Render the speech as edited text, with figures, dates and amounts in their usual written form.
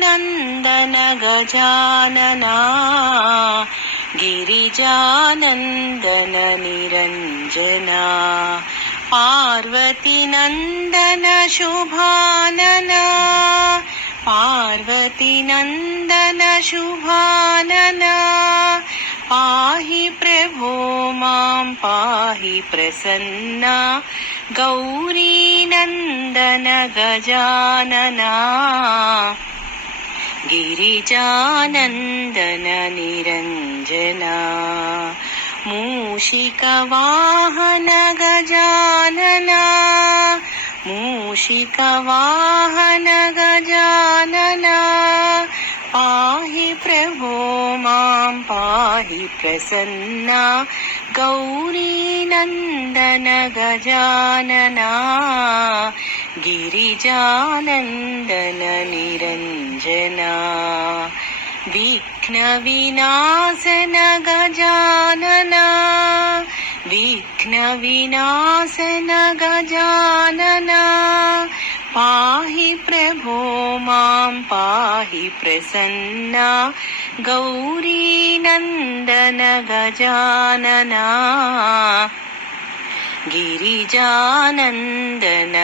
गौरीनन्दन गजानना गिरिजानन्दन निरञ्जना पार्वतीनन्दन शुभानना पार्वतीनन्दन शुभानना पाहि प्रभो मां पाहि प्रसन्ना गौरीनन्दन गजानना गिरिजानन्दन निरञ्जना मूषिकवाहन गजानना मूषिकवाहन गजानना पाहि प्रभो मां पाहि प्रसन्ना गौरीनन्दन गजानना गिरिजानन्दन निरञ्जना विघ्नविनाशन गजानना विघ्नविनाशन गजानना पाहि प्रभो मां पाहि प्रसन्ना गौरीनन्दन गजानना गिरिजानन्दन